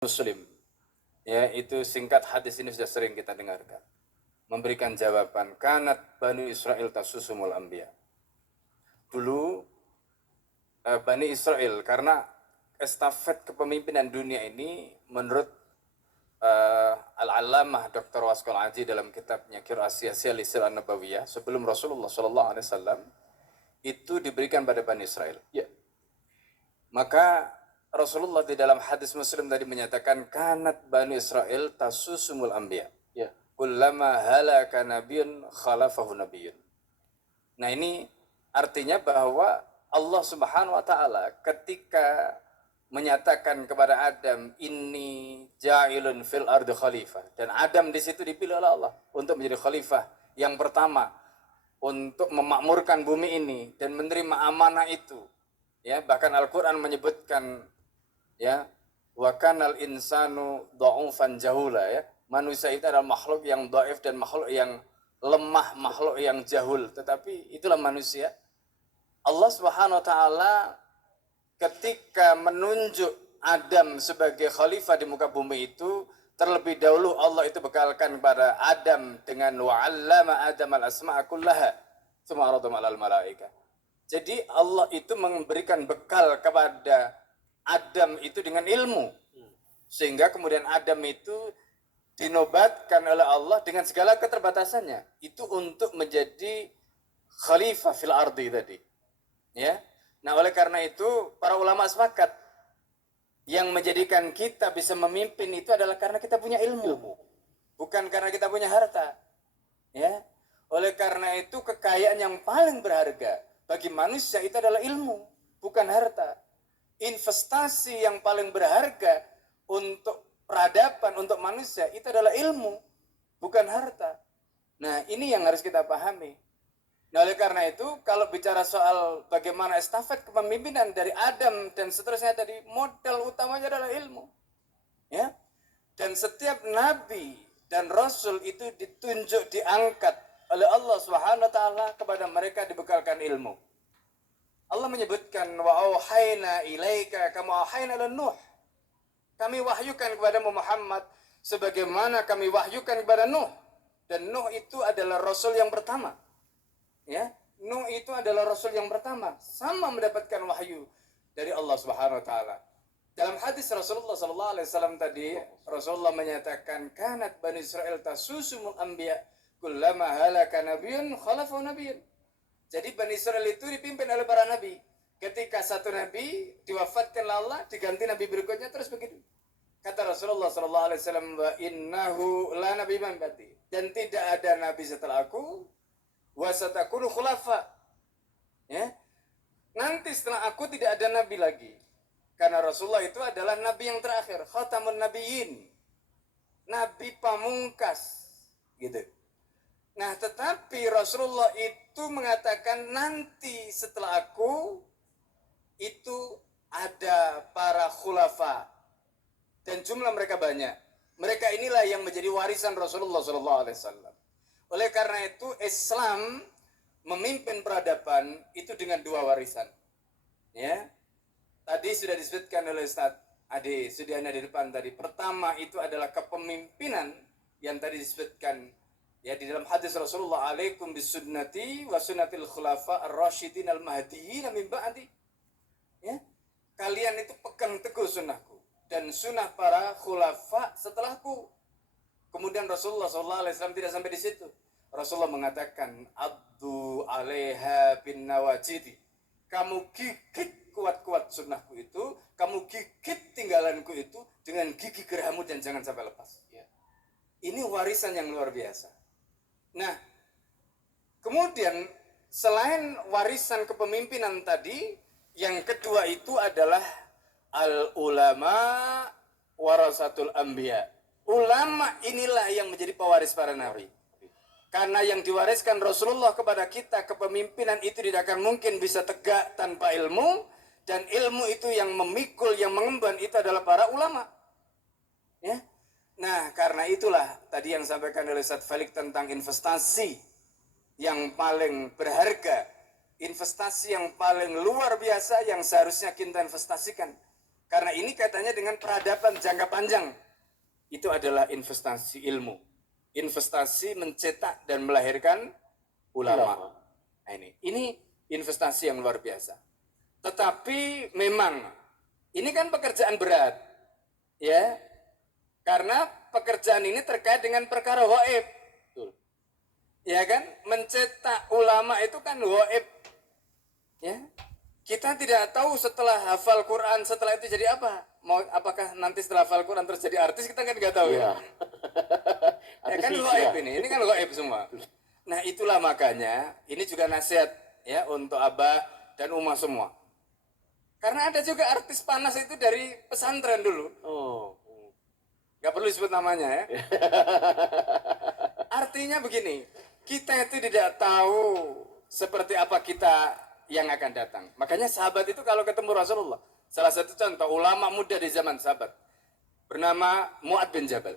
Muslim, ya itu singkat hadis ini sudah sering kita dengarkan. Memberikan jawaban, kanat Bani Israel tasusumul anbiya. Dulu Bani Israel, karena estafet kepemimpinan dunia ini menurut Al-Allamah Dr. Wasqal Aji dalam kitabnya Qira'ah Siyasiyah Lisir An-Nabawiyah sebelum Rasulullah SAW itu diberikan pada Bani Israel. Ya. Maka Rasulullah di dalam hadis Muslim tadi menyatakan kanat Bani Israel tasusumul anbiya. Ya. Kullama halaka nabiyyun khalafahu nabiyyun. Nah, ini artinya bahwa Allah Subhanahu wa taala ketika menyatakan kepada Adam, "Inni ja'ilun fil ardi khalifah." Dan Adam di situ dipilih oleh Allah untuk menjadi khalifah yang pertama untuk memakmurkan bumi ini dan menerima amanah itu. Ya, bahkan Al-Qur'an menyebutkan ya, wa kanal insanu dha'ufan jahula ya. Manusia itu adalah makhluk yang dhaif dan makhluk yang lemah, makhluk yang jahul, tetapi itulah manusia. Allah Subhanahu wa taala ketika menunjuk Adam sebagai khalifah di muka bumi itu, terlebih dahulu Allah itu bekalkan kepada Adam dengan wa'allama Adam al-asma'a kullaha tsumma 'aradahum 'alal malaikah. Jadi Allah itu memberikan bekal kepada Adam itu dengan ilmu. Sehingga kemudian Adam itu dinobatkan oleh Allah dengan segala keterbatasannya. Itu untuk menjadi khalifah fil ardi tadi. Ya. Nah, oleh karena itu para ulama sepakat yang menjadikan kita bisa memimpin itu adalah karena kita punya ilmu. Bukan karena kita punya harta. Ya. Oleh karena itu kekayaan yang paling berharga bagi manusia itu adalah ilmu, bukan harta. Investasi yang paling berharga untuk peradaban, untuk manusia itu adalah ilmu, bukan harta. Nah, ini yang harus kita pahami. Nah, oleh karena itu, kalau bicara soal bagaimana estafet kepemimpinan dari Adam dan seterusnya tadi, modal utamanya adalah ilmu. Ya. Dan setiap nabi dan rasul itu ditunjuk, diangkat oleh Allah Subhanahu wa taala kepada mereka dibekalkan ilmu. Allah menyebutkan wa auhayna ilaika kama auhayna ila Nuh. Kami wahyukan kepada Muhammad sebagaimana kami wahyukan kepada Nuh. Dan Nuh itu adalah rasul yang pertama. Ya, Nuh itu adalah rasul yang pertama, sama mendapatkan wahyu dari Allah Subhanahu wa taala. Dalam hadis Rasulullah sallallahu alaihi wasallam tadi, Rasulullah menyatakan kanat Bani Israel tasusumul anbiya kullama halaka nabiyyun khalafahu nabiyyun. Jadi Bani Israel itu dipimpin oleh para nabi. Ketika satu nabi diwafatkan Allah, diganti nabi berikutnya, terus begitu. Kata Rasulullah sallallahu alaihi wasallam, wa innahu la nabi man ba'di. Dan tidak ada nabi setelah aku, wa satakunu khulafa. Ya. Nanti setelah aku tidak ada nabi lagi. Karena Rasulullah itu adalah nabi yang terakhir, khatamun nabiyyin. Nabi pamungkas, gitu. Nah, tetapi Rasulullah itu mengatakan nanti setelah aku itu ada para khulafa dan jumlah mereka banyak. Mereka inilah yang menjadi warisan Rasulullah SAW. Oleh karena itu Islam memimpin peradaban itu dengan dua warisan. Ya, tadi sudah disebutkan oleh Ustaz Ade Sudiana di depan tadi. Pertama itu adalah kepemimpinan yang tadi disebutkan. Ya, di dalam hadis Rasulullah, alaikum bisunnati wa sunnatil khulafa ar-rasyidin al-mahdiyyin min ba'di. Ya. Kalian itu pegang teguh sunnahku dan sunnah para khulafa setelahku. Kemudian Rasulullah SAW tidak sampai di situ. Rasulullah mengatakan, addu alaiha bin nawajidi. Kamu gigit kuat-kuat sunnahku itu, kamu gigit tinggalanku itu dengan gigi gerahmu dan jangan sampai lepas. Ya. Ini warisan yang luar biasa. Nah, kemudian selain warisan kepemimpinan tadi, yang kedua itu adalah al-ulama warasatul anbiya. Ulama inilah yang menjadi pewaris para nabi. Karena yang diwariskan Rasulullah kepada kita, kepemimpinan itu tidak akan mungkin bisa tegak tanpa ilmu. Dan ilmu itu yang memikul, yang mengemban itu adalah para ulama. Ya. Nah, karena itulah tadi yang disampaikan oleh Ustaz Falik tentang investasi yang paling berharga, investasi yang paling luar biasa yang seharusnya kita investasikan Karena ini kaitannya dengan peradaban jangka panjang. Itu adalah investasi ilmu. Investasi mencetak dan melahirkan ulama. Nah, ini investasi yang luar biasa. Tetapi memang ini kan pekerjaan berat. Ya. Karena pekerjaan ini terkait dengan perkara gaib. Ya kan? Mencetak ulama itu kan gaib. Ya. Kita tidak tahu setelah hafal Quran, setelah itu jadi apa? Mau apakah nanti setelah hafal Quran terus jadi artis, kita kan nggak tahu. Ya, ya kan gaib ini kan gaib semua. Nah itulah makanya ini juga nasihat ya untuk abah dan umah semua. Karena ada juga artis panas itu dari pesantren dulu. Nggak perlu disebut namanya ya. Artinya begini, kita itu tidak tahu seperti apa kita yang akan datang. Makanya sahabat itu kalau ketemu Rasulullah, salah satu contoh ulama muda di zaman sahabat bernama Mu'ad bin Jabal.